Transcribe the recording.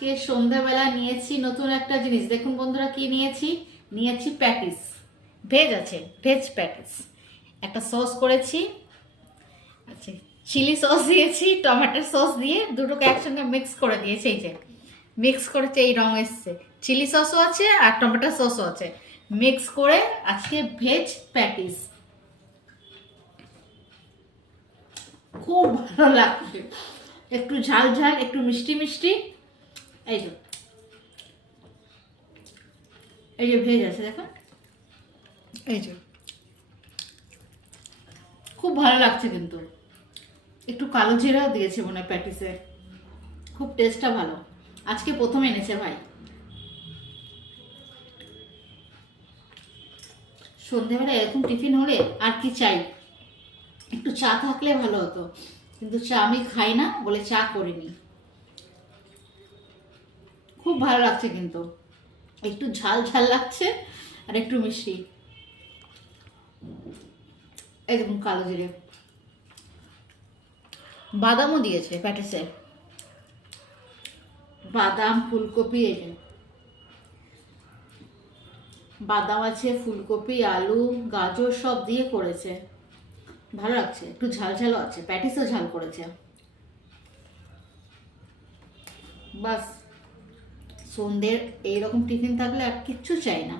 আজকে সন্ধ্যাবেলা নিয়েছি নতুন একটা জিনিস। দেখুন বন্ধুরা কি নিয়েছি, নিয়েছি প্যাটিস। ভেজ আছে, ভেজ প্যাটিস। একটা সস করেছি, আচ্ছা চিলি সস দিয়েছি, টমেটো সস দিয়ে দুটোকে একসঙ্গে মিক্স করে দিয়েছি। এই যে মিক্স করেছে, এই রং এসছে। চিলি সসও আছে আর টমেটো সসও আছে, মিক্স করে আজকে ভেজ প্যাটিস। খুব ভালো লাগছে, একটু ঝাল ঝাল, একটু মিষ্টি মিষ্টি। এই যে এই যে ভেজ আছে দেখুন, এই যে খুব ভালো লাগছে। কিন্তু একটু কালো জিরাও দিয়েছে মনে হয় প্যাটিসে, খুব টেস্টটা ভালো। আজকে প্রথম এনেছে ভাই। সন্ধ্যেবেলা এরকম টিফিন হলে আর কি চাই, একটু চা থাকলে ভালো হতো, কিন্তু চা আমি খাই না বলে চা করিনি। খুব ভালো লাগছে কিন্তু, একটু ঝাল ঝাল লাগছে আর একটু মিষ্টি। এই দেখুন কালো জিরে, বাদামও দিয়েছে প্যাটিসে, বাদাম ফুলকপি। এই যে বাদাম আছে, ফুলকপি, আলু, গাজর সব দিয়ে করেছে, ভালো লাগছে। একটু ঝাল ঝালও আছে, প্যাটিসও ঝাল করেছে। বাস, সন্ধ্যের এইরকম টিফিন থাকলে আর কিচ্ছু চাই না।